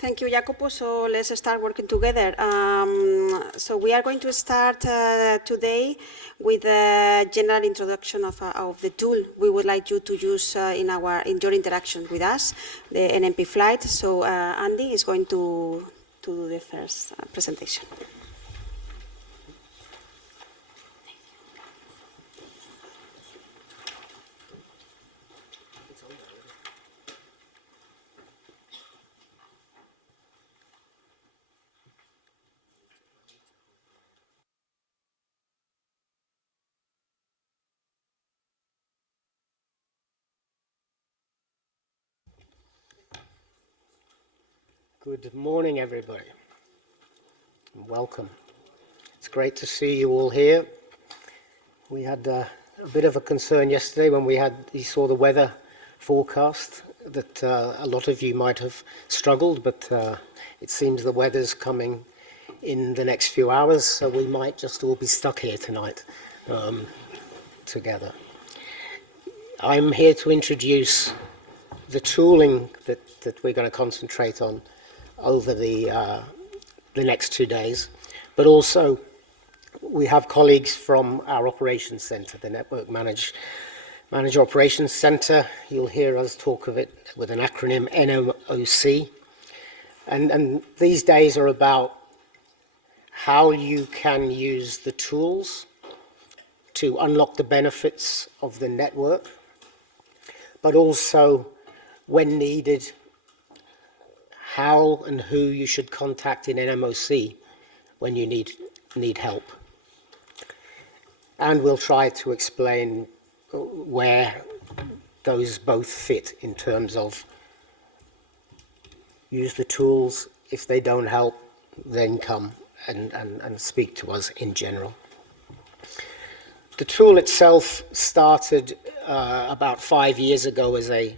Thank you, Jacopo. So let's start working together. So we are going to start today with a general introduction of the tool we would like you to use in your interaction with us, the NMP flight. So Andy is going to do the first presentation. Good morning, everybody. Welcome. It's great to see you all here. We had a bit of a concern yesterday when we saw the weather forecast that a lot of you might have struggled, but it seems the weather's coming in the next few hours, so we might just all be stuck here tonight together. I'm here to introduce the tooling that we're going to concentrate on over the next 2 days, but also we have colleagues from our operations center, the Network Manager Operations Center. You'll hear us talk of it with an acronym NMOC, and these days are about how you can use the tools to unlock the benefits of the network, but also, when needed, how and who you should contact in NMOC when you need help. And we'll try to explain where those both fit in terms of use the tools. If they don't help, then come and speak to us in general. The tool itself started about 5 years ago as a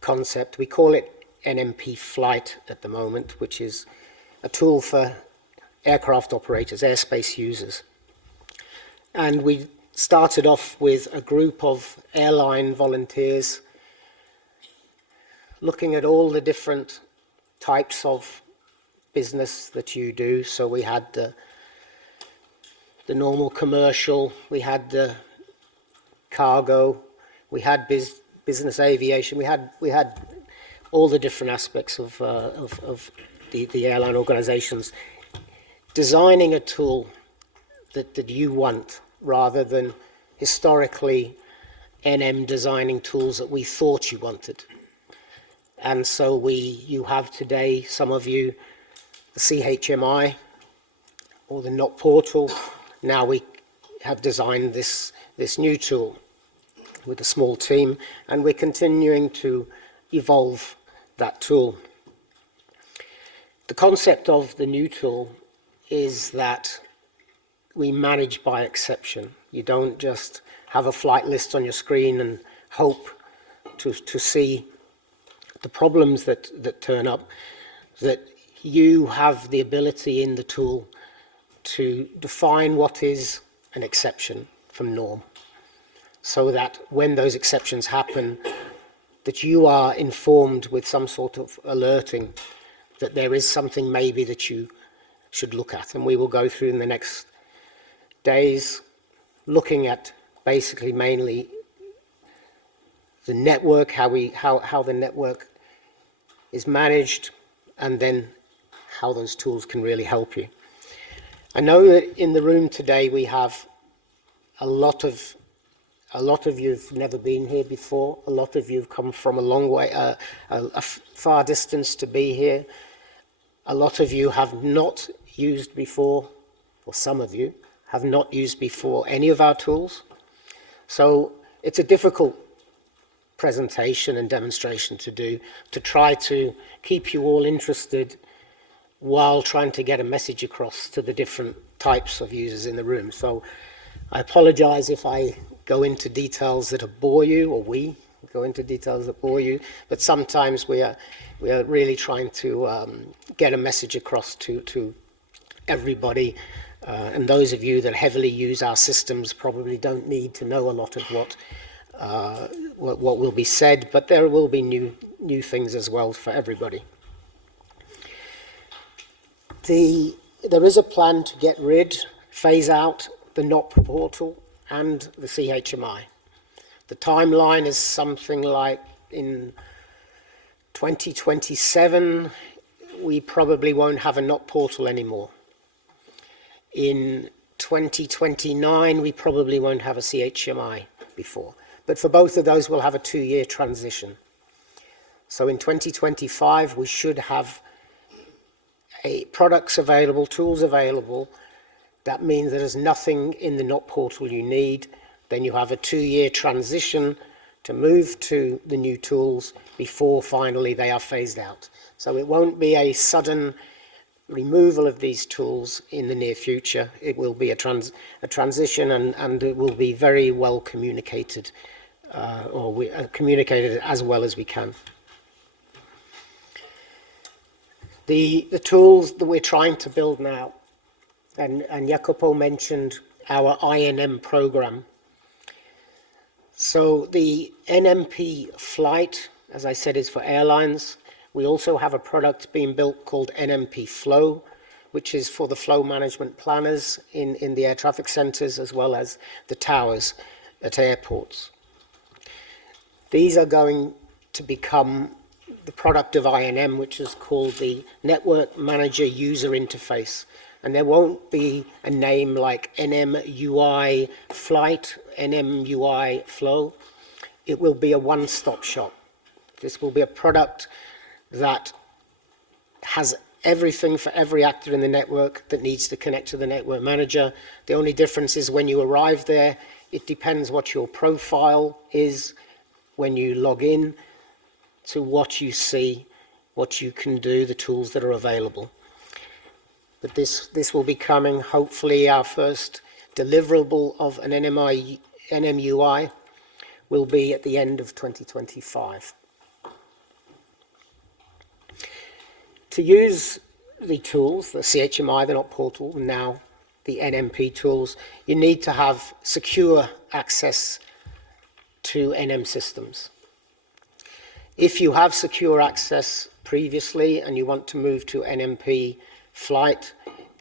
concept. We call it NMP Flight at the moment, which is a tool for aircraft operators, airspace users. And we started off with a group of airline volunteers looking at all the different types of business that you do. So we had the normal commercial, we had the cargo, we had business aviation, we had all the different aspects of the airline organizations, designing a tool that you want, rather than historically NM designing tools that we thought you wanted. And so you have today, some of you, the CHMI or the NOT portal. Now we have designed this new tool with a small team, and we're continuing to evolve that tool. The concept of the new tool is that we manage by exception. You don't just have a flight list on your screen and hope to see the problems that turn up, that you have the ability in the tool to define what is an exception from norm, so that when those exceptions happen, that you are informed with some sort of alerting that there is something maybe that you should look at. And we will go through in the next days looking at basically mainly the network, how the network is managed, and then how those tools can really help you. I know that in the room today we have a lot of you have never been here before. A lot of you have come from a long way, a far distance to be here. A lot of you have not used before, or some of you have not used before any of our tools. So it's a difficult presentation and demonstration to do, to try to keep you all interested while trying to get a message across to the different types of users in the room. So I apologize if I go into details that bore you, or we go into details that bore you, but sometimes we are really trying to get a message across to everybody, and those of you that heavily use our systems probably don't need to know a lot of what will be said, but there will be new things as well for everybody. There is a plan to get rid, phase out the NOP portal and the CHMI. The timeline is something like in 2027, we probably won't have a NOP portal anymore. In 2029, we probably won't have a CHMI before. But for both of those, we'll have a 2-year transition. So in 2025, we should have products available, tools available. That means there's nothing in the NOP portal you need. Then you have a 2-year transition to move to the new tools before finally they are phased out. So it won't be a sudden removal of these tools in the near future. It will be a transition, and it will be very well communicated, communicated as well as we can. The tools that we're trying to build now, and Jacopo mentioned our INM program. So the NMP flight, as I said, is for airlines. We also have a product being built called NMP Flow, which is for the flow management planners in the air traffic centers as well as the towers at airports. These are going to become the product of INM, which is called the Network Manager User Interface. And there won't be a name like NMUI Flight, NMUI Flow. It will be a one-stop shop. This will be a product that has everything for every actor in the network that needs to connect to the network manager. The only difference is when you arrive there, it depends what your profile is when you log in to what you see, what you can do, the tools that are available. But this will be coming, hopefully our first deliverable of an NMUI will be at the end of 2025. To use the tools, the CHMI, the NOP portal, and now the NMP tools, you need to have secure access to NM systems. If you have secure access previously and you want to move to NMP flight,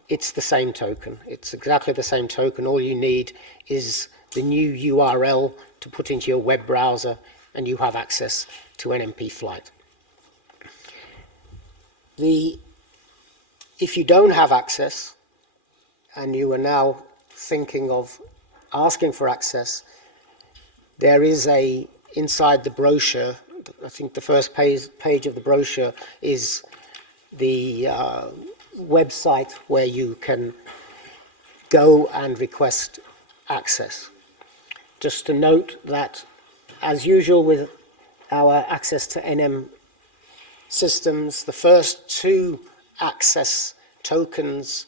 it's the same token. It's exactly the same token. All you need is the new URL to put into your web browser and you have access to NMP flight. If you don't have access and you are now thinking of asking for access, there is inside the brochure, I think the first page of the brochure is the website where you can go and request access. Just to note that, as usual with our access to NM systems, the first 2 access tokens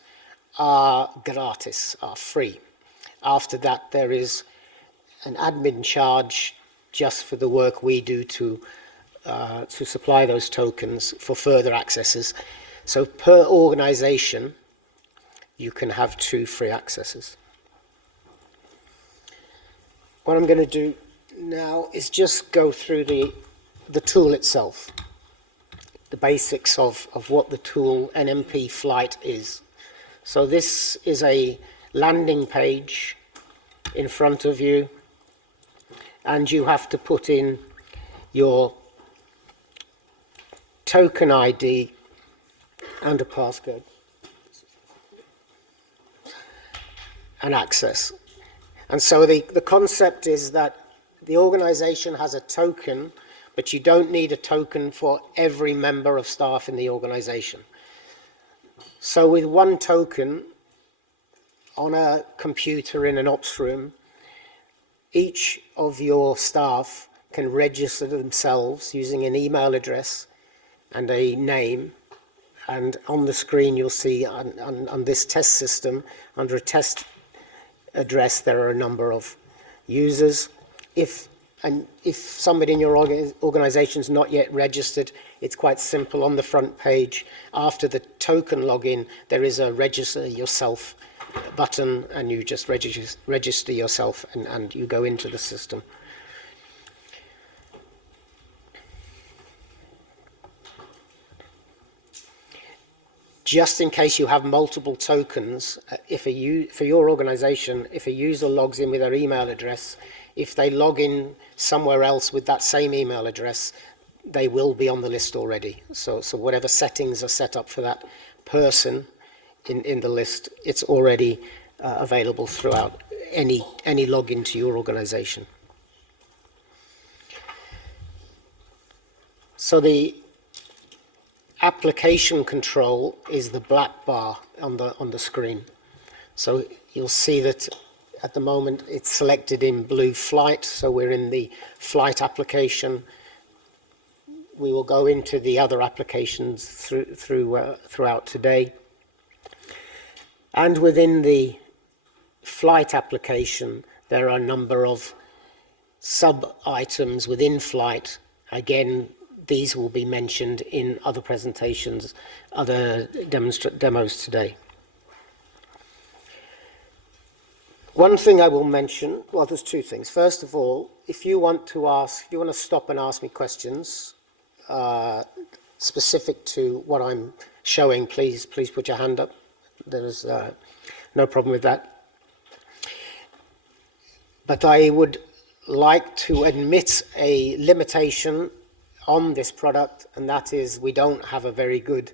are gratis, are free. After that, there is an admin charge just for the work we do to supply those tokens for further accesses. So per organization, you can have 2 free accesses. What I'm going to do now is just go through the tool itself, the basics of what the tool NMP Flight is. So this is a landing page in front of you, and you have to put in your token ID and a passcode and access. And so the concept is that the organization has a token, but you don't need a token for every member of staff in the organization. So with one token on a computer in an ops room, each of your staff can register themselves using an email address and a name. And on the screen you'll see on this test system, under a test address, there are a number of users. If somebody in your organization is not yet registered, it's quite simple. On the front page, after the token login, there is a register yourself button, and you just register yourself and you go into the system. just in case you have multiple tokens, for your organization, if a user logs in with their email address, if they log in somewhere else with that same email address, they will be on the list already. So whatever settings are set up for that person in the list, it's already available throughout any login to your organization. So the application control is the black bar on the screen. So you'll see that at the moment it's selected in blue flight, so we're in the flight application. We will go into the other applications throughout today. And within the flight application, there are a number of sub-items within flight. Again, these will be mentioned in other presentations, other demos today. One thing I will mention, well, there's two things. First of all, if you want to stop and ask me questions specific to what I'm showing, please put your hand up. There's no problem with that. But I would like to admit a limitation on this product, and that is we don't have a very good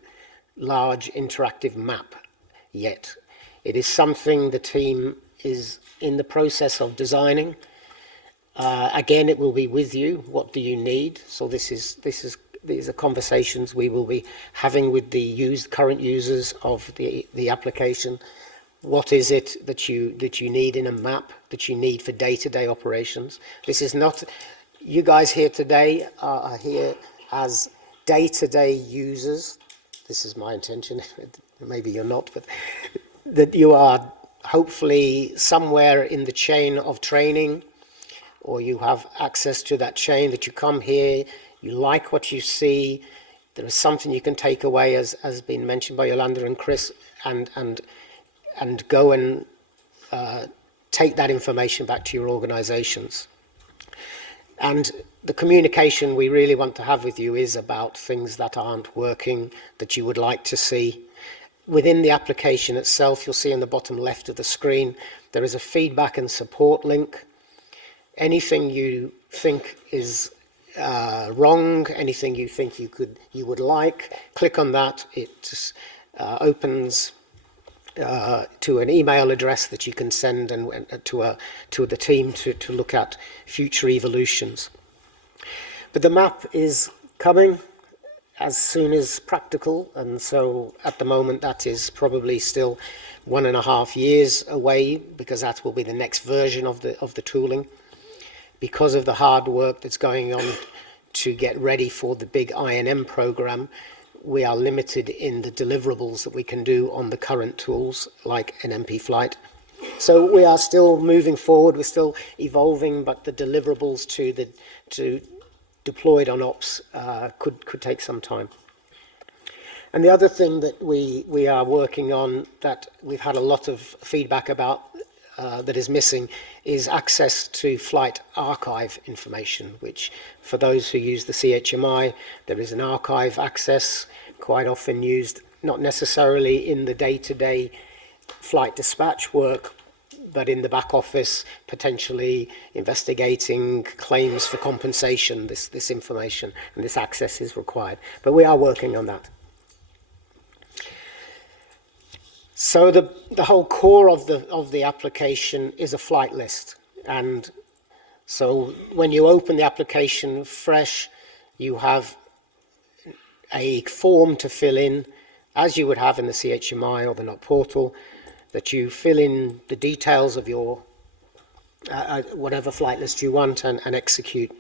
large interactive map yet. It is something the team is in the process of designing. Again, it will be with you. What do you need? So these are conversations we will be having with the current users of the application. What is it that you need in a map, that you need for day-to-day operations? This is not, you guys here today are here as day-to-day users. This is my intention. Maybe you're not, but that you are hopefully somewhere in the chain of training, or you have access to that chain, that you come here, you like what you see, there is something you can take away, as has been mentioned by Yolanda and Chris, and go and take that information back to your organizations. And the communication we really want to have with you is about things that aren't working, that you would like to see. Within the application itself, you'll see in the bottom left of the screen, there is a feedback and support link. Anything you think is wrong, anything you think you would like, click on that. It opens to an email address that you can send and to the team to look at future evolutions. But the map is coming as soon as practical, and so at the moment that is probably still 1.5 years away, because that will be the next version of the tooling. Because of the hard work that's going on to get ready for the big INM program, we are limited in the deliverables that we can do on the current tools like NMP Flight. So we are still moving forward, we're still evolving, but the deliverables to deployed on ops could take some time. And the other thing that we are working on, that we've had a lot of feedback about, that is missing, is access to flight archive information, which for those who use the CHMI, there is an archive access, quite often used not necessarily in the day-to-day flight dispatch work, but in the back office, potentially investigating claims for compensation. This information and this access is required, but we are working on that. So the whole core of the application is a flight list, and so when you open the application fresh, you have a form to fill in, as you would have in the CHMI or the NOT portal, that you fill in the details of your whatever flight list you want and execute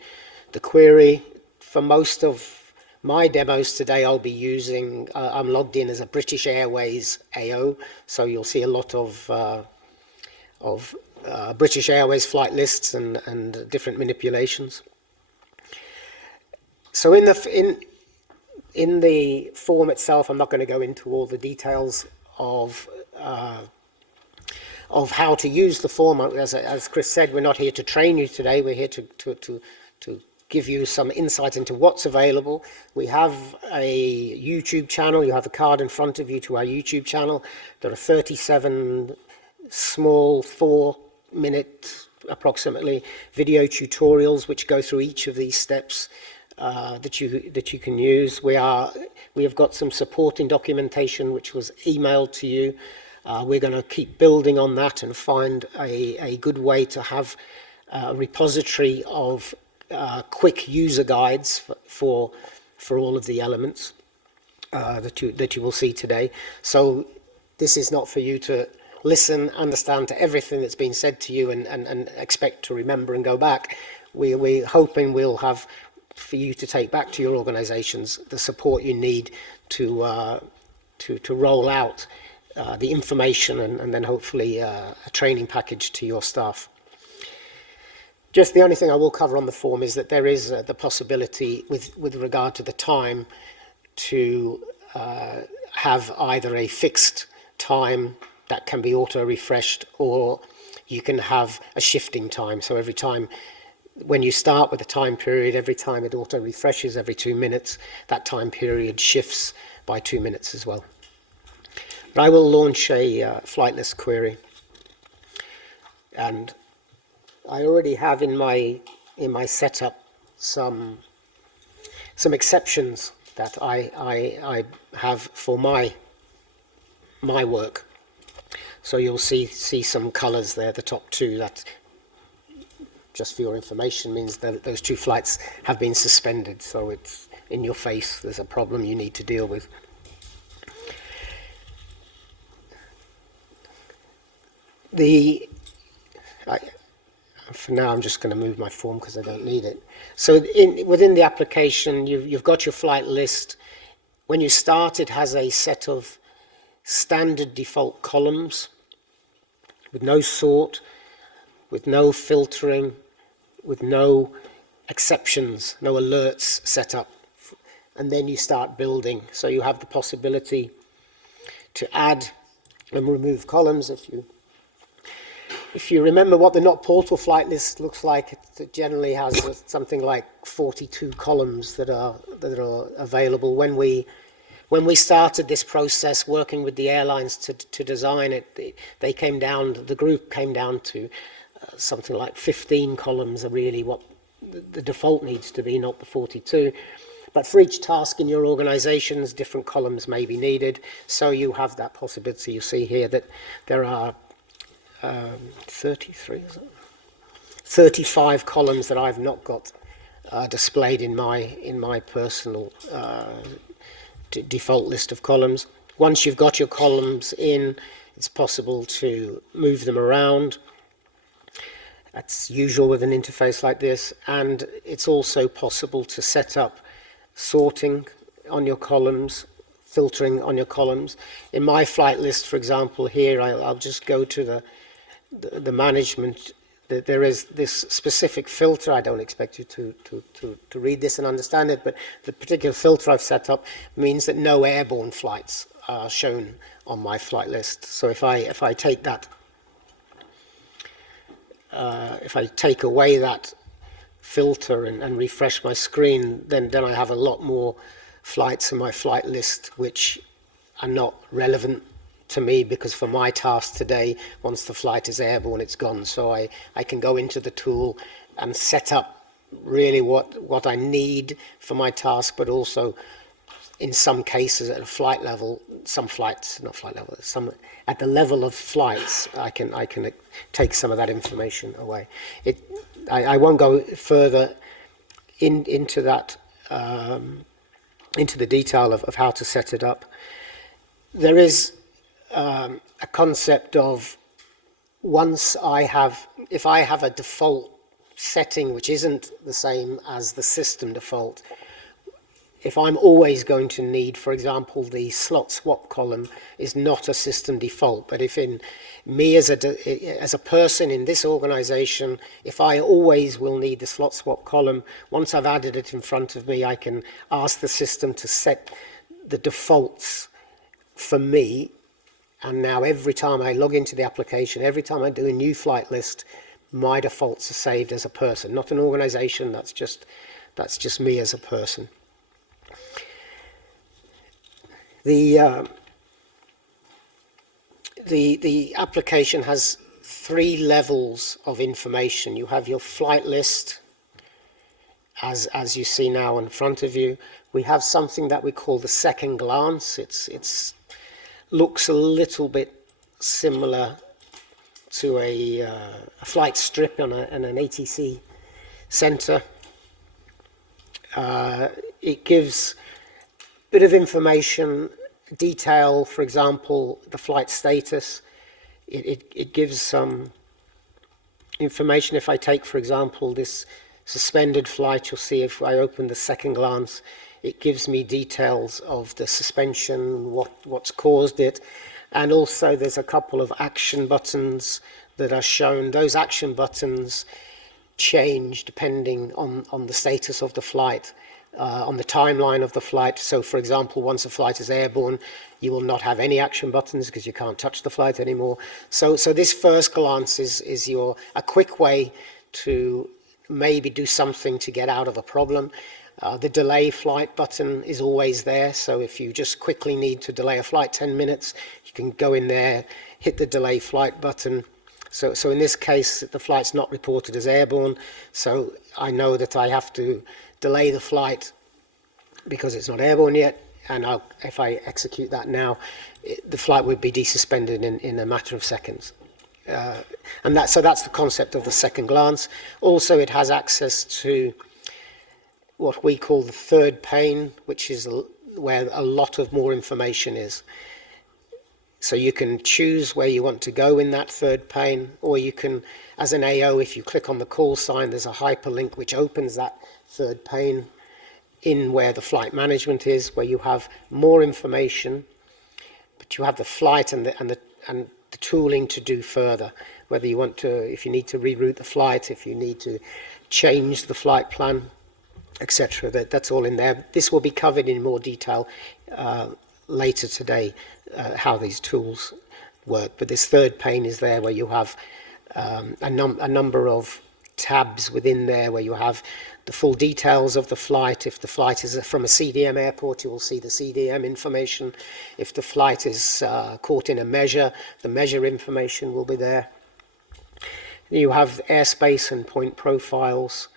the query. For most of my demos today, I'll be using, I'm logged in as a British Airways AO, so you'll see a lot of British Airways flight lists and different manipulations. So in the form itself, I'm not going to go into all the details of how to use the form. As Chris said, we're not here to train you today. We're here to give you some insight into what's available. We have a YouTube channel. You have a card in front of you to our YouTube channel. There are 37 small 4-minute approximately video tutorials which go through each of these steps that you can use. We have got some supporting documentation which was emailed to you. We're going to keep building on that and find a good way to have a repository of quick user guides for all of the elements that you will see today. So this is not for you to listen, understand to everything that's been said to you and expect to remember and go back. We're hoping we'll have for you to take back to your organizations the support you need to roll out the information and then hopefully a training package to your staff. Just the only thing I will cover on the form is that there is the possibility with regard to the time to have either a fixed time that can be auto-refreshed, or you can have a shifting time. So every time, when you start with a time period, every time it auto-refreshes every 2 minutes, that time period shifts by 2 minutes as well. But I will launch a flight list query, and I already have in my setup some exceptions that I have for my work. So you'll see some colours there, the top two. That, just for your information, means that those 2 flights have been suspended. So it's in your face. There's a problem you need to deal with. For now, I'm just going to move my form because I don't need it. So within the application, you've got your flight list. When you start, it has a set of standard default columns with no sort, with no filtering, with no exceptions, no alerts set up. And then you start building. So you have the possibility to add and remove columns. If you remember what the Not Portal flight list looks like, it generally has something like 42 columns that are available. When we started this process working with the airlines to design it, the group came down to something like 15 columns are really what the default needs to be, not the 42. But for each task in your organizations, different columns may be needed. So you have that possibility. You see here that there are 35 columns that I've not got displayed in my personal default list of columns. Once you've got your columns in, it's possible to move them around. That's usual with an interface like this, and it's also possible to set up sorting on your columns, filtering on your columns. In my flight list, for example, here I'll just go to the management. There is this specific filter. I don't expect you to read this and understand it, but the particular filter I've set up means that no airborne flights are shown on my flight list. So if I take that, if I take away that filter and refresh my screen, then I have a lot more flights in my flight list which are not relevant to me, because for my task today, once the flight is airborne, it's gone. So I can go into the tool and set up really what I need for my task, but also in some cases at a flight level, at the level of flights, I can take some of that information away. I won't go further into that, into the detail of how to set it up. There is a concept of if I have a default setting which isn't the same as the system default, if I'm always going to need, for example, the slot swap column is not a system default, but if in me as a person in this organization, if I always will need the slot swap column, once I've added it in front of me, I can ask the system to set the defaults for me. And now every time I log into the application, every time I do a new flight list, my defaults are saved as a person, not an organization. That's just That's just me as a person. The application has 3 levels of information. You have your flight list, as you see now in front of you. We have something that we call the second glance. It's looks a little bit similar to a flight strip on an ATC center. It gives a bit of information, detail, for example, the flight status. It gives some information. If I take, for example, this suspended flight, you'll see if I open the second glance, it gives me details of the suspension, what's caused it. And also there's a couple of action buttons that are shown. Those action buttons change depending on the status of the flight, on the timeline of the flight. So for example, once a flight is airborne, you will not have any action buttons because you can't touch the flight anymore. So this first glance is a quick way to maybe do something to get out of a problem. The delay flight button is always there, so if you just quickly need to delay a flight 10 minutes, you can go in there, hit the delay flight button. So in this case, the flight's not reported as airborne, so I know that I have to delay the flight because it's not airborne yet, and if I execute that now, the flight would be desuspended in a matter of seconds. So that's the concept of the second glance. Also, it has access to what we call the third pane, which is where a lot of more information is. So you can choose where you want to go in that third pane, or you can, as an AO, if you click on the call sign, there's a hyperlink which opens that third pane in where the flight management is, where you have more information, but you have the flight and the tooling to do further, whether you want to, if you need to reroute the flight, if you need to change the flight plan, etc. That's all in there. This will be covered in more detail later today, how these tools work. But this third pane is there where you have a number of tabs within there where you have the full details of the flight. If the flight is from a CDM airport, you will see the CDM information. If the flight is caught in a measure, the measure information will be there. You have airspace and point profiles.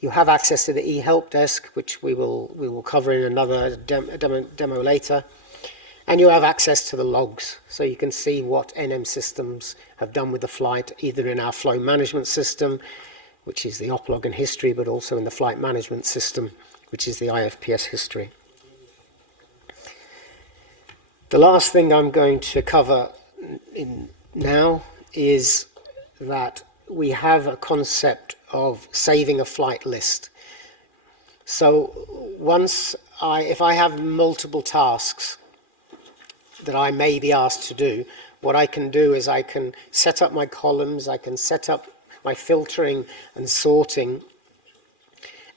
You have access to the eHelp desk, which we will cover in another demo later. And you have access to the logs, so you can see what NM systems have done with the flight, either in our flow management system, which is the op log and history, but also in the flight management system, which is the IFPS history. The last thing I'm going to cover now is that we have a concept of saving a flight list. So if I have multiple tasks that I may be asked to do, what I can do is I can set up my columns, I can set up my filtering and sorting,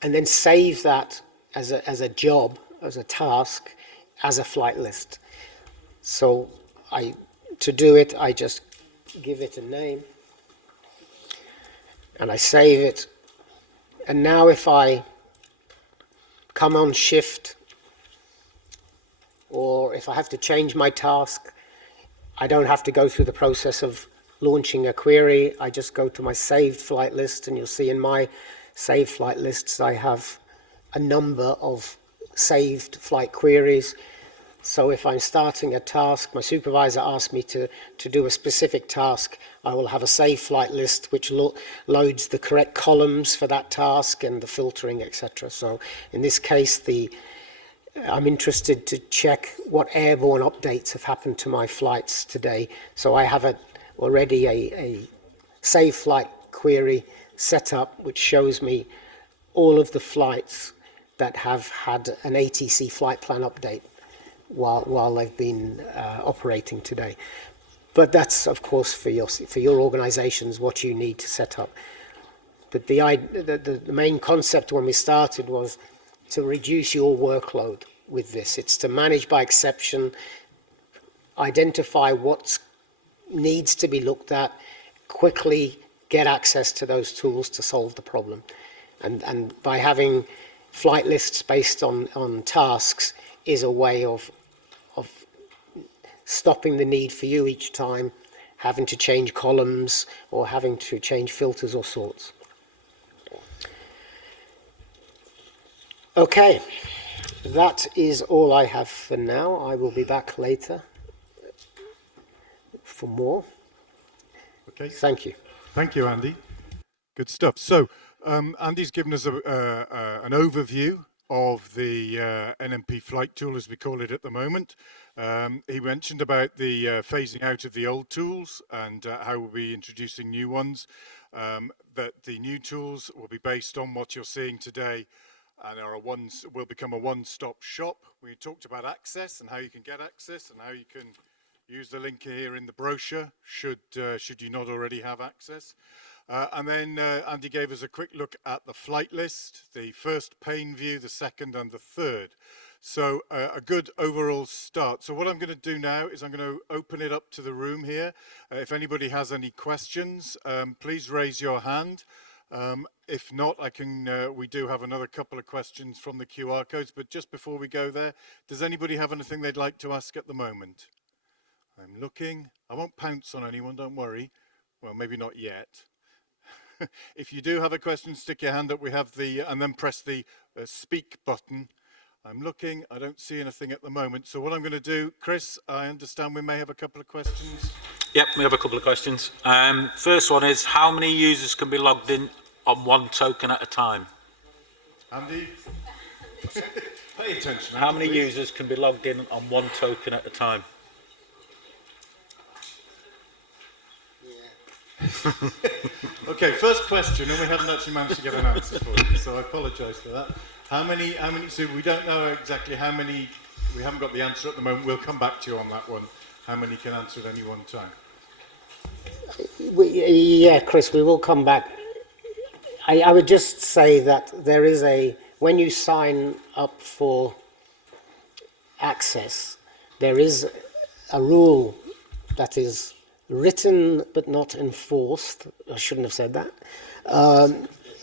and then save that as a job, as a task, as a flight list. So to do it, I just give it a name, and I save it. And now if I come on shift, or if I have to change my task, I don't have to go through the process of launching a query. I just go to my saved flight list, and you'll see in my saved flight lists I have a number of saved flight queries. So if I'm starting a task, my supervisor asks me to do a specific task, I will have a saved flight list which loads the correct columns for that task and the filtering, etc. So in this case, I'm interested to check what airborne updates have happened to my flights today. So I have already a save flight query set up which shows me all of the flights that have had an ATC flight plan update while they've been operating today. But that's, of course, for your organizations, what you need to set up. But the main concept when we started was to reduce your workload with this. It's to manage by exception, identify what needs to be looked at, quickly get access to those tools to solve the problem. And by having flight lists based on tasks is a way of stopping the need for you each time having to change columns or having to change filters or sorts. Okay, that is all I have for now. I will be back later for more. Okay. Thank you. Thank you, Andy. Good stuff. So, Andy's given us an overview of the NMP flight tool, as we call it at the moment. He mentioned about the phasing out of the old tools and how we'll be introducing new ones. That the new tools will be based on what you're seeing today and will become a one-stop shop. We talked about access and how you can get access and how you can use the link here in the brochure should you not already have access. And then Andy gave us a quick look at the flight list, the first pane view, the second and the third. So a good overall start. So what I'm going to do now is I'm going to open it up to the room here. If anybody has any questions, please raise your hand. If not, we do have another couple of questions from the QR codes, but just before we go there, does anybody have anything they'd like to ask at the moment? I'm looking. I won't pounce on anyone, don't worry. Well, maybe not yet. If you do have a question, stick your hand up. We have and then press the speak button. I'm looking. I don't see anything at the moment. So what I'm going to do, Chris, I understand we may have a couple of questions. Yep, we have a couple of questions. First one is, how many users can be logged in on one token at a time? Andy, pay attention. How many please. users can be logged in on one token at a time? Okay, first question, and we haven't actually managed to get an answer for you, so I apologise for that. How many, so we don't know exactly how many, we haven't got the answer at the moment, we'll come back to you on that one. How many can answer at any one time? Yeah, Chris, we will come back. I would just say that there is when you sign up for access, there is a rule that is written but not enforced, I shouldn't have said that,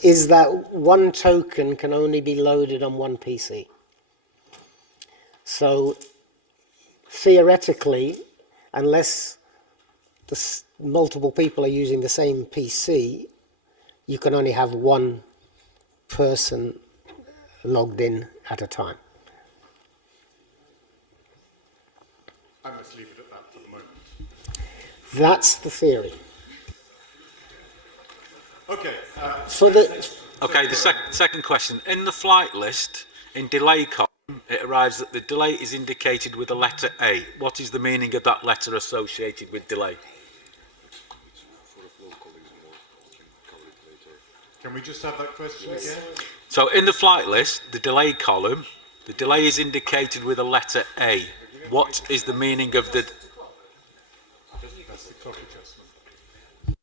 is that one token can only be loaded on one PC. So theoretically, unless multiple people are using the same PC, you can only have one person logged in at a time. And let's leave it at that for the moment. That's the theory. Okay. Okay, the second question. In the flight list, in delay column, it arrives that the delay is indicated with the letter A. What is the meaning of that letter associated with delay? Can we just have that question again? So in the flight list, the delay column, the delay is indicated with a letter A. What is the meaning of the... That's the clock adjustment.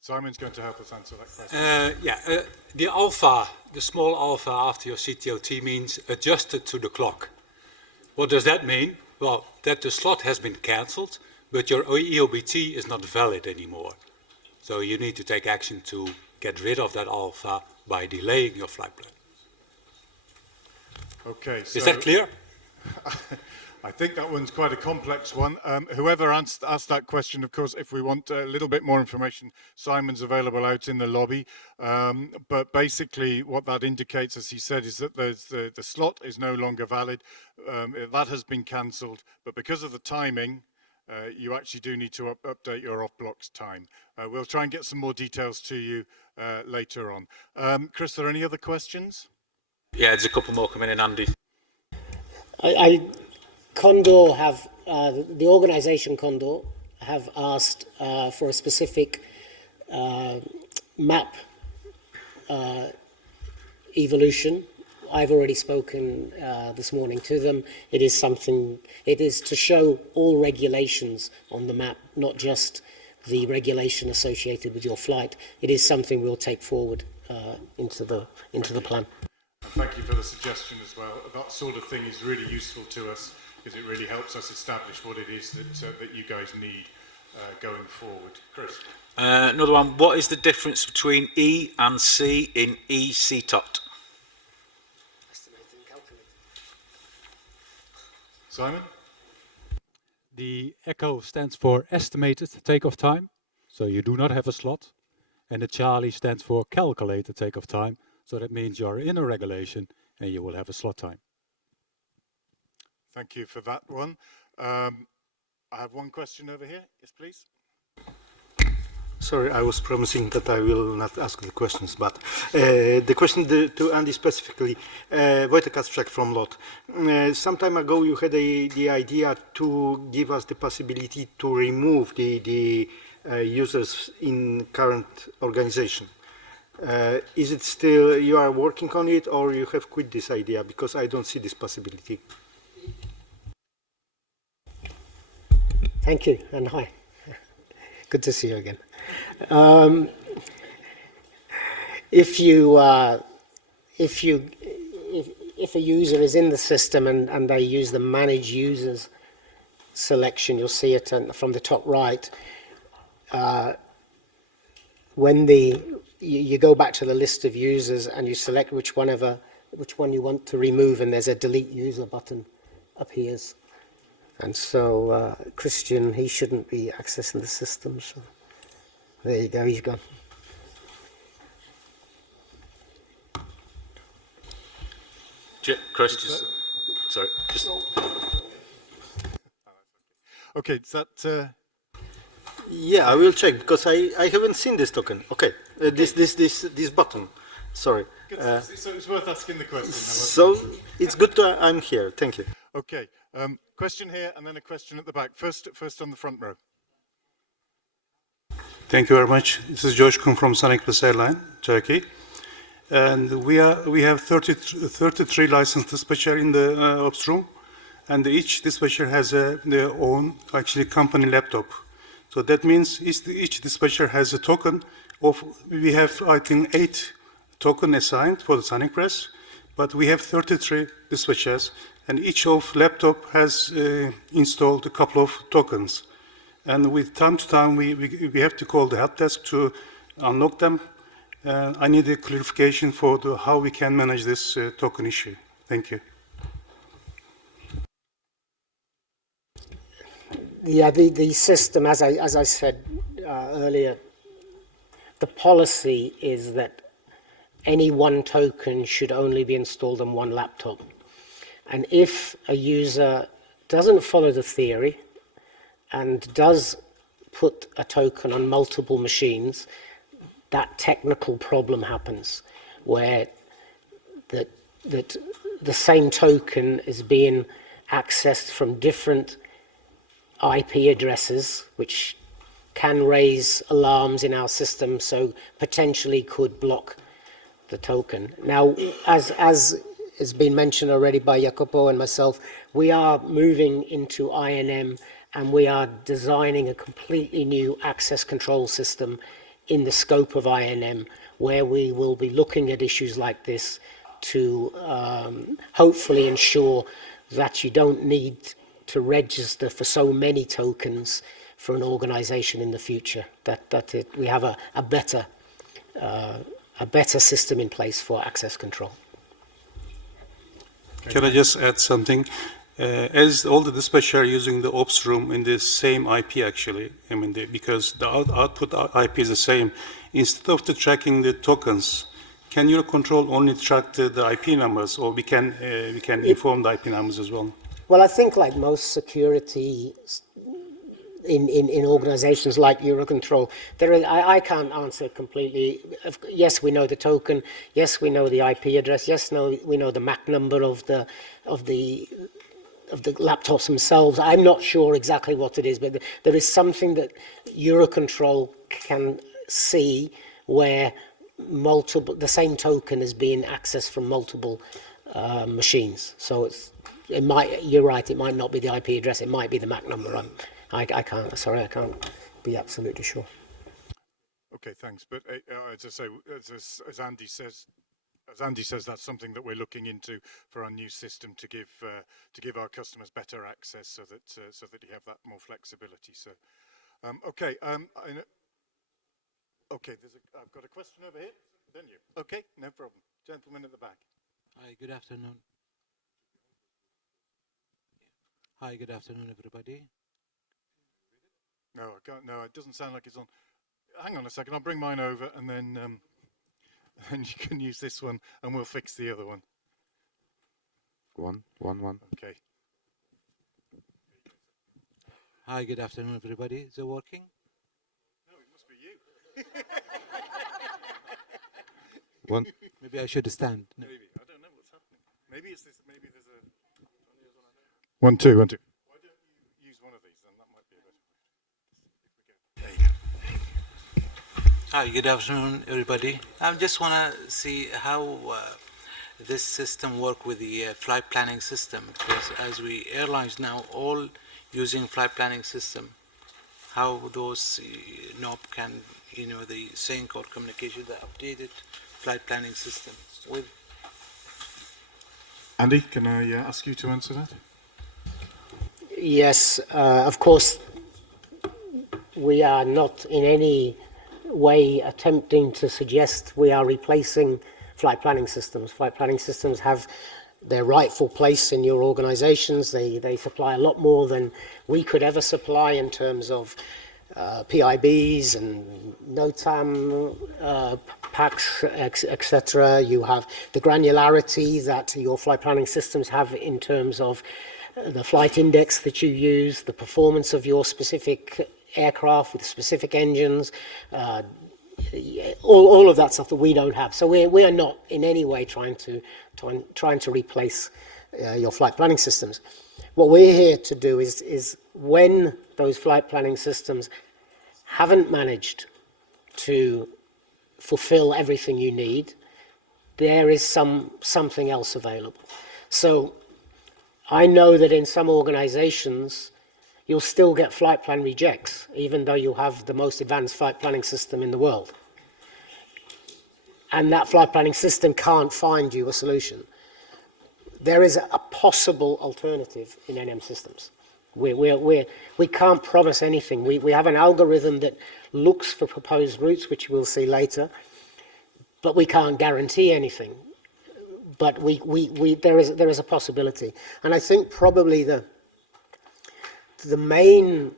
Simon's going to help us answer that question. The alpha, the small alpha after your CTOT means adjusted to the clock. What does that mean? Well, that the slot has been cancelled, but your EOBT is not valid anymore. So you need to take action to get rid of that alpha by delaying your flight plan. Okay, so Is that clear? I think that one's quite a complex one. Whoever asked that question, of course, if we want a little bit more information, Simon's available out in the lobby. But basically what that indicates, as he said, is that the slot is no longer valid. That has been cancelled, but because of the timing, you actually do need to update your off-blocks time. We'll try and get some more details to you later on. Chris, are there any other questions? Yeah, there's a couple more coming in, Andy. Condor have, the organisation Condor have asked for a specific map evolution. I've already spoken this morning to them. It is to show all regulations on the map, not just the regulation associated with your flight. It is something we'll take forward into the plan. Thank you for the suggestion as well. That sort of thing is really useful to us because it really helps us establish what it is that you guys need. going forward. Chris? Another one. What is the difference between E and C in ECTOT? Simon? The ECHO stands for estimated takeoff time, so you do not have a slot. And the Charlie stands for calculated takeoff time, so that means you're in a regulation and you will have a slot time. Thank you for that one. I have one question over here. Yes, please. Sorry, I was promising that I will not ask the questions, but the question to Andy specifically, Wojtek Kasprzak from LOT. Some time ago you had the idea to give us the possibility to remove the users in current organization. Is it still, you are working on it, or you have quit this idea? Because I don't see this possibility. Thank you, and hi. Good to see you again. If a user is in the system and they use the manage users selection, you'll see it from the top right. When you go back to the list of users and you select which one you want to remove, and there's a delete user button appears. And so Christian, he shouldn't be accessing the system. So there you go, he's gone. Chris, just, sorry. Just, Okay, is that... Yeah, I will check because I haven't seen this token. Okay, this button. Sorry. so it's worth asking the question. So it's good I'm here. Thank you. Okay, question here and then a question at the back. First on the front row. Thank you very much. This is Coşkun from Sun Express Airline, Turkey. And we have 33 licensed dispatcher in the ops room, and each dispatcher has their own actually company laptop. So that means each dispatcher has a token of, we have I think 8 token assigned for the Sun Express, but we have 33 dispatchers, and each of laptop has installed a couple of tokens. And with time to time, we have to call the help desk to unlock them. I need a clarification for how we can manage this token issue. Thank you. Yeah, the system, as I said earlier, the policy is that any one token should only be installed on one laptop. And if a user doesn't follow the theory and does put a token on multiple machines, that technical problem happens where that the same token is being accessed from different IP addresses, which can raise alarms in our system, so potentially could block the token. Now, as has been mentioned already by Jacopo and myself, we are moving into INM, and we are designing a completely new access control system in the scope of INM, where we will be looking at issues like this to hopefully ensure that you don't need to register for so many tokens for an organization in the future, we have a better system in place for access control. Can I just add something? As all the dispatchers are using the ops room in the same IP actually, I mean, because the output IP is the same, instead of tracking the tokens, can EUROCONTROL only track the IP numbers, or we can inform the IP numbers as well? Well, I think like most security in organizations like EUROCONTROL, I can't answer completely. Yes, we know the token. Yes, we know the IP address. Yes, we know the MAC number of the laptops themselves. I'm not sure exactly what it is, but there is something that EUROCONTROL can see where the same token is being accessed from multiple machines. So you're right, it might not be the IP address, it might be the MAC number. I can't be absolutely sure. Okay, thanks. But as I say, as Andy says, that's something that we're looking into for our new system to give our customers better access, so that you have that more flexibility. So, Okay, okay, I've got a question over here, then you. Okay, no problem. Gentleman at the back. Hi, good afternoon. Hi, good afternoon, everybody. No, I can't, no, it doesn't sound like it's on. Hang on a second, I'll bring mine over and then and you can use this one and we'll fix the other one. One. Okay. Hi, good afternoon, everybody. Is it working? No, it must be you. One. Maybe I should stand. No. Maybe, I don't know what's happening. Maybe it's this, maybe there's a... 1, 2, 1, 2. Why don't you use one of these then? That might be a better way. There you go. Hi, good afternoon, everybody. I just want to see how this system work with the flight planning system, because as we airlines now all using flight planning system, how those NOP can, the sync or communication, the updated flight planning system with. Andy, can I ask you to answer that? Yes, of course, we are not in any way attempting to suggest we are replacing flight planning systems. Flight planning systems have their rightful place in your organizations. They supply a lot more than we could ever supply in terms of PIBs and NOTAM packs, etc. You have the granularity that your flight planning systems have in terms of the flight index that you use, the performance of your specific aircraft with specific engines, all of that stuff that we don't have. So we are not in any way trying to replace your flight planning systems. What we're here to do is when those flight planning systems haven't managed to fulfill everything you need, there is something else available. So I know that in some organizations you'll still get flight plan rejects, even though you have the most advanced flight planning system in the world. And that flight planning system can't find you a solution. There is a possible alternative in NM systems. We can't promise anything. We have an algorithm that looks for proposed routes, which we'll see later, but we can't guarantee anything. But there is a possibility. And I think probably the main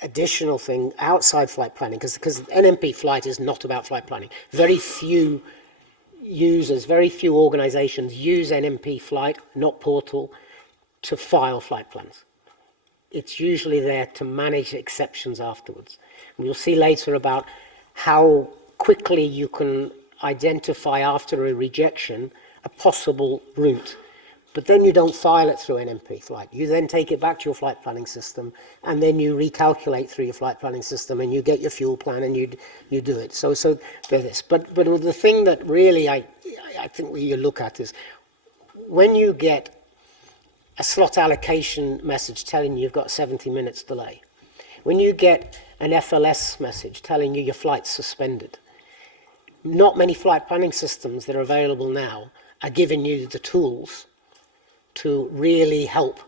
additional thing outside flight planning, because NMP flight is not about flight planning. Very few users, very few organizations use NMP flight, not portal, to file flight plans. It's usually there to manage exceptions afterwards. And you'll see later about how quickly you can identify after a rejection a possible route. But then you don't file it through NMP flight. You then take it back to your flight planning system, and then you recalculate through your flight planning system, and you get your fuel plan, and you do it. So there's this. But the thing that really I think you look at is when you get a slot allocation message telling you you've got 70 minutes delay, when you get an FLS message telling you your flight's suspended, not many flight planning systems that are available now are giving you the tools to really help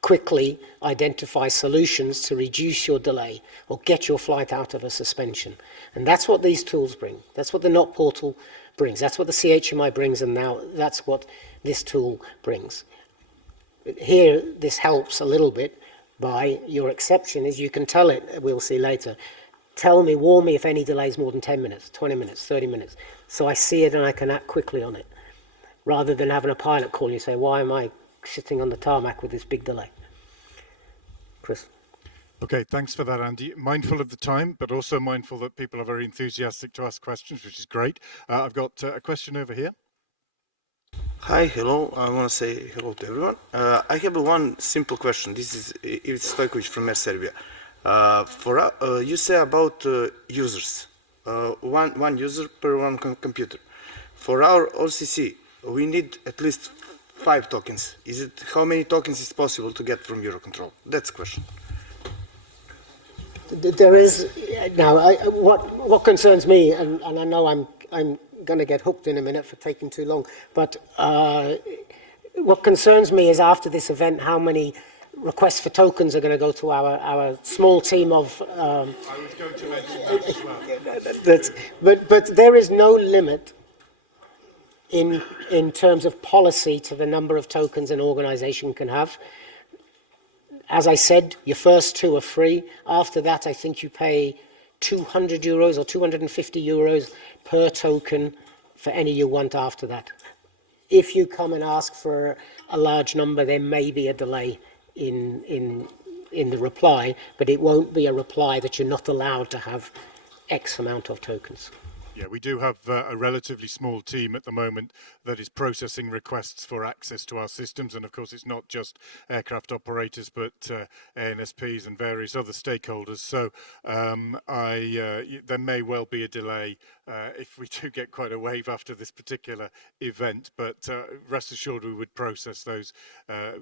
quickly identify solutions to reduce your delay or get your flight out of a suspension. And that's what these tools bring. That's what the NOT portal brings. That's what the CHMI brings, and now that's what this tool brings. Here, this helps a little bit by your exception, is you can tell it, we'll see later, warn me if any delay is more than 10 minutes, 20 minutes, 30 minutes. So I see it and I can act quickly on it, rather than having a pilot call you and say, why am I sitting on the tarmac with this big delay? Chris? Okay, thanks for that, Andy. Mindful of the time, but also mindful that people are very enthusiastic to ask questions, which is great. I've got a question over here. Hi, hello. I want to say hello to everyone. I have one simple question. This is Ivica Stojkovic from Air Serbia. You say about users, one user per one computer. For our OCC, we need at least 5 tokens. How many tokens is possible to get from EUROCONTROL? That's the question. There is now. What concerns me, and I know I'm going to get hooked in a minute for taking too long. But what concerns me is after this event, how many requests for tokens are going to go to our small team of. I was going to mention that as well. But there is no limit in terms of policy to the number of tokens an organisation can have. As I said, your first 2 are free. After that, I think you pay €200 or €250 per token for any you want after that. If you come and ask for a large number, there may be a delay in the reply, but it won't be a reply that you're not allowed to have X amount of tokens. Yeah, we do have a relatively small team at the moment that is processing requests for access to our systems. And of course, it's not just aircraft operators, but ANSPs and various other stakeholders. So there may well be a delay if we do get quite a wave after this particular event. But rest assured, we would process those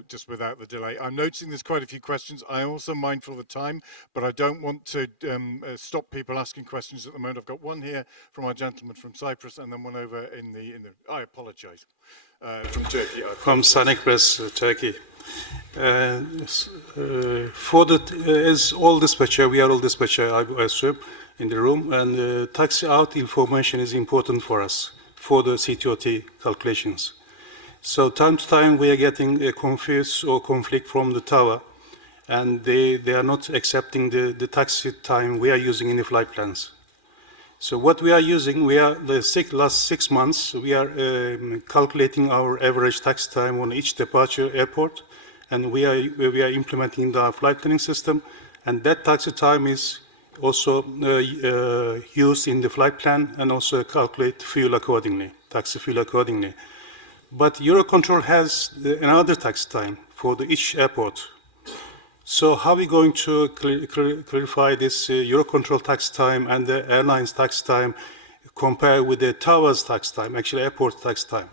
just without the delay. I'm noticing there's quite a few questions. I'm also mindful of the time, but I don't want to stop people asking questions at the moment. I've got one here from our gentleman from Cyprus, and then one over in the I apologize, from Turkey. From Sonic Press, Turkey. For as all dispatcher, we are all dispatcher, I assume, in the room, and taxi out information is important for us for the CTOT calculations. So time to time we are getting a confuse or conflict from the tower, and they are not accepting the taxi time we are using in the flight plans. So what we are using, last 6 months, we are calculating our average taxi time on each departure airport, and we are implementing the flight planning system, and that taxi time is also used in the flight plan and also calculate fuel accordingly, taxi fuel accordingly. But EUROCONTROL has another taxi time for each airport. So how are we going to clarify this EUROCONTROL tax time and the airline's tax time compared with the tower's tax time, actually airport tax time?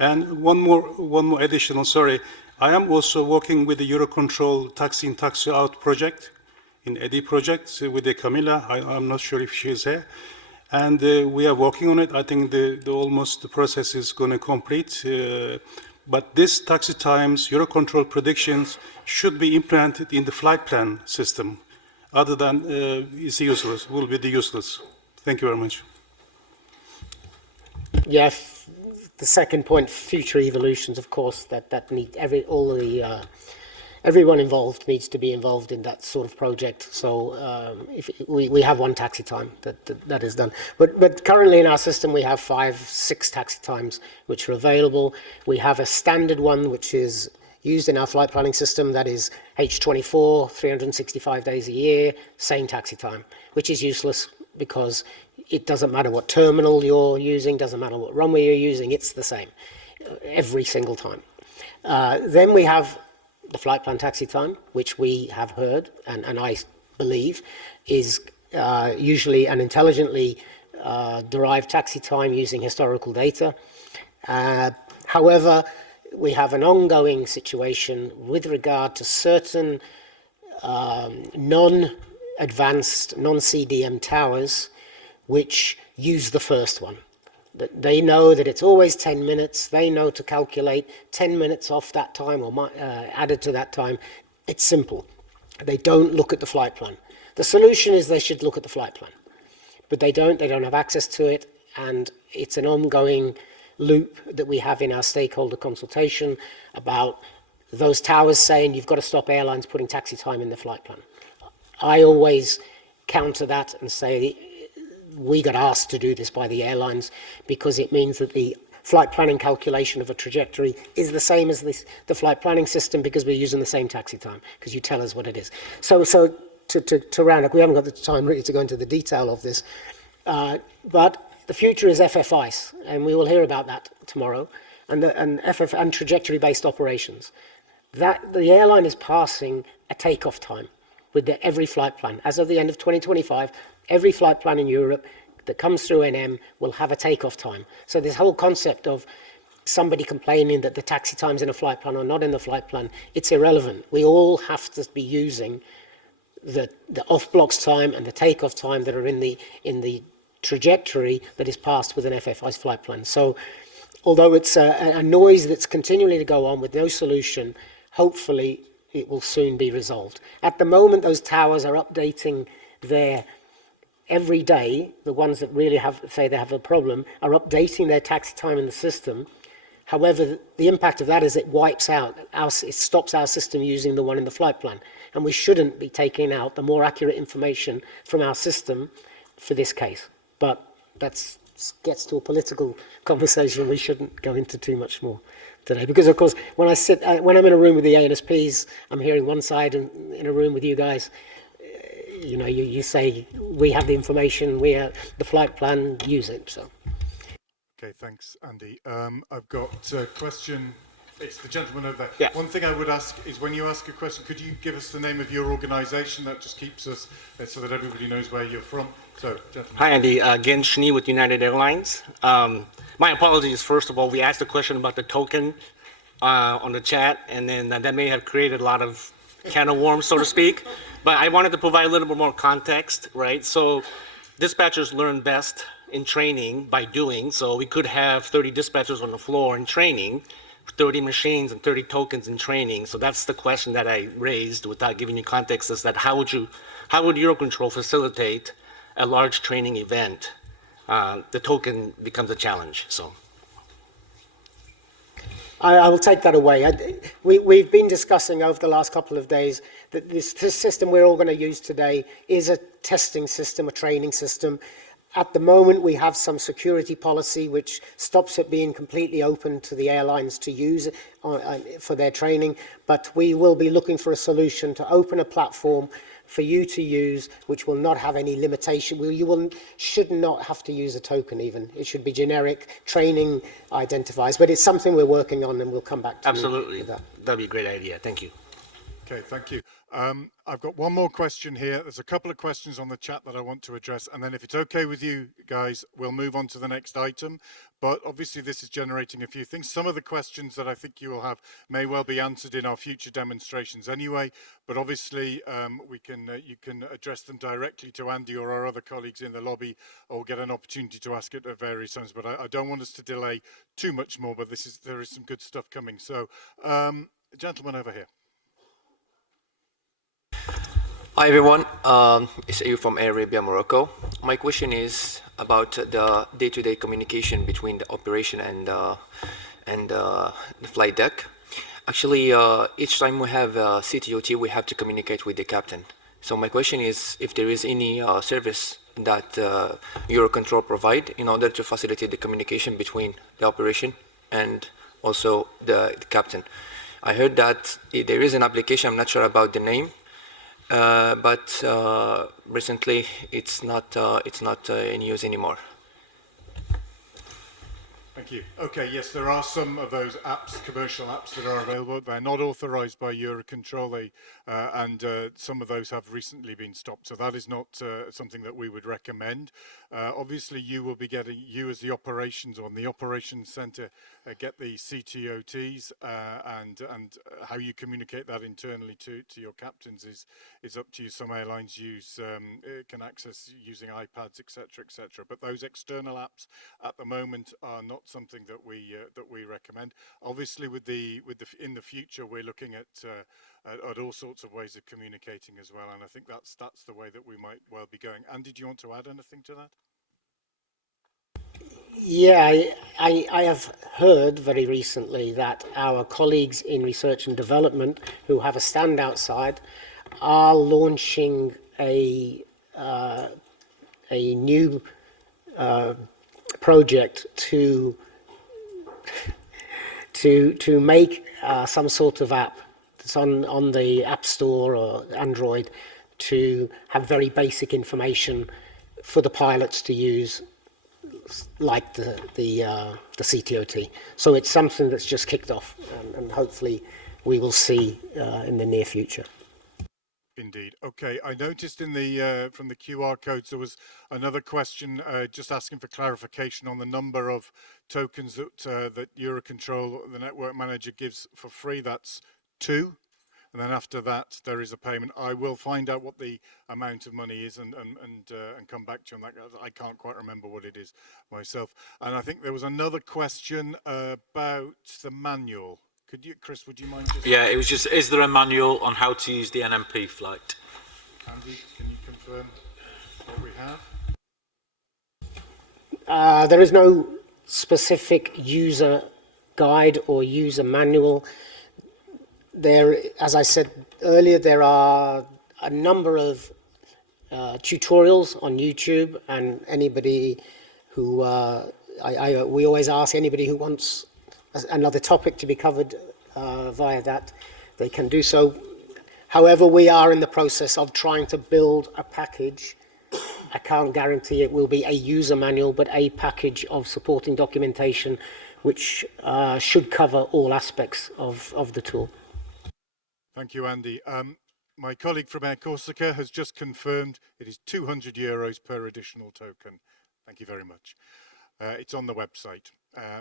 And one more additional, sorry. I am also working with the EUROCONTROL taxi in, taxi out project, in EDI project with the Camilla. I'm not sure if she is here. And we are working on it. I think the process is going to complete. But this taxi times, EUROCONTROL predictions should be implemented in the flight plan system. Other than it's useless, will be useless. Thank you very much. Yeah, the second point, future evolutions, of course, that need everyone involved needs to be involved in that sort of project. So if we have one taxi time that is done, but currently in our system we have 5-6 taxi times which are available. We have a standard one which is used in our flight planning system, that is H24, 365 days a year, same taxi time, which is useless because it doesn't matter what terminal you're using, doesn't matter what runway you're using, it's the same every single time. Then we have the flight plan taxi time, which we have heard, and I believe, is usually an intelligently derived taxi time using historical data. However, we have an ongoing situation with regard to certain non-advanced, non-CDM towers, which use the first one. They know that it's always 10 minutes. They know to calculate 10 minutes off that time or added to that time. It's simple. They don't look at the flight plan. The solution is they should look at the flight plan. But they don't have access to it, and it's an ongoing loop that we have in our stakeholder consultation about those towers saying you've got to stop airlines putting taxi time in the flight plan. I always counter that and say we got asked to do this by the airlines because it means that the flight planning calculation of a trajectory is the same as the flight planning system because we're using the same taxi time because you tell us what it is. So to round up, we haven't got the time really to go into the detail of this, but the future is FFIs, and we will hear about that tomorrow, and trajectory-based operations. That the airline is passing a takeoff time with every flight plan. As of the end of 2025, every flight plan in Europe that comes through NM will have a takeoff time. So this whole concept of somebody complaining that the taxi times in a flight plan are not in the flight plan, it's irrelevant. We all have to be using the off blocks time and the takeoff time that are in the trajectory that is passed with an FFI's flight plan. So although it's a noise that's continually to go on with no solution, hopefully it will soon be resolved. At the moment, those towers are updating their every day. The ones that really say they have a problem are updating their taxi time in the system. However, the impact of that is it wipes out, it stops our system using the one in the flight plan. And we shouldn't be taking out the more accurate information from our system for this case. But that gets to a political conversation we shouldn't go into too much more today. Because, of course, when I'm in a room with the ANSPs, I'm hearing one side, and in a room with you guys, you know, you say, we have the information, we have the flight plan, use it. So. Okay, thanks, Andy. I've got a question. It's the gentleman over there. Yeah. One thing I would ask is, when you ask a question, could you give us the name of your organisation? That just keeps us so that everybody knows where you're from. So, gentlemen. Hi, Andy. Again, Shni with United Airlines. My apologies, first of all. We asked a question about the token on the chat, and then that may have created a lot of can of worms, so to speak. But I wanted to provide a little bit more context, right? So dispatchers learn best in training by doing. So we could have 30 dispatchers on the floor in training, 30 machines and 30 tokens in training. So that's the question that I raised without giving you context, is that how would EUROCONTROL facilitate a large training event? The token becomes a challenge, so. I will take that away. We've been discussing over the last couple of days that this system we're all going to use today is a testing system, a training system. At the moment, we have some security policy which stops it being completely open to the airlines to use for their training, but we will be looking for a solution to open a platform for you to use, which will not have any limitation. Should not have to use a token even. It should be generic. Training identifies, but it's something we're working on, and we'll come back to Absolutely. you with that. That'd be a great idea. Thank you. Okay, thank you. I've got one more question here. There's a couple of questions on the chat that I want to address, and then if it's okay with you guys, we'll move on to the next item. But obviously this is generating a few things. Some of the questions that I think you will have may well be answered in our future demonstrations anyway, but obviously you can address them directly to Andy or our other colleagues in the lobby, or get an opportunity to ask it at various times. But I don't want us to delay too much more, but there is some good stuff coming. So, gentleman over here. Hi everyone, it's Ayu from Air Arabia, Morocco. My question is about the day-to-day communication between the operation and the flight deck. Actually, each time we have CTOT, we have to communicate with the captain. So my question is if there is any service that EUROCONTROL provide in order to facilitate the communication between the operation and also the captain. I heard that there is an application, I'm not sure about the name, but recently it's not in use anymore. Thank you. Okay, yes, there are some of those apps, commercial apps, that are available. They're not authorized by EUROCONTROL, and some of those have recently been stopped. So that is not something that we would recommend. Obviously, you will be getting, you as the operations, or in the operations center, get the CTOTs, and how you communicate that internally to your captains is up to you. Some airlines can access using iPads, etc. But those external apps at the moment are not something that we recommend. Obviously, in the future, we're looking at all sorts of ways of communicating as well, and I think that's the way that we might well be going. Andy, do you want to add anything to that? Yeah, I have heard very recently that our colleagues in research and development, who have a stand outside, are launching a new project to make some sort of app that's on the App Store or Android, to have very basic information for the pilots to use, like the CTOT. So it's something that's just kicked off, and hopefully we will see in the near future. Indeed. Okay, I noticed in the from the QR codes there was another question just asking for clarification on the number of tokens that EUROCONTROL, the network manager, gives for free. That's 2. and then after that there is a payment. I will find out what the amount of money is and come back to you on that. I can't quite remember what it is myself. And I think there was another question about the manual. Could you, Chris, would you mind just... Yeah, it was just, is there a manual on how to use the NMP flight? Andy, can you confirm what we have? There is no specific user guide or user manual. There, as I said earlier, there are a number of tutorials on YouTube, and anybody who we always ask anybody who wants another topic to be covered via that, they can do so. However, we are in the process of trying to build a package. I can't guarantee it will be a user manual, but a package of supporting documentation which should cover all aspects of the tool. Thank you, Andy. My colleague from Air Corsica has just confirmed it is €200 per additional token. Thank you very much. It's on the website.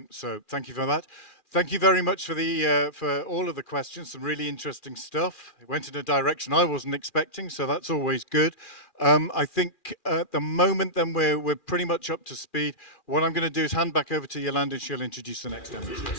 So thank you for that. Thank you very much for all of the questions. Some really interesting stuff. It went in a direction I wasn't expecting, so that's always good. I think at the moment then we're pretty much up to speed. What I'm going to do is hand back over to Yolanda and she'll introduce the next episode.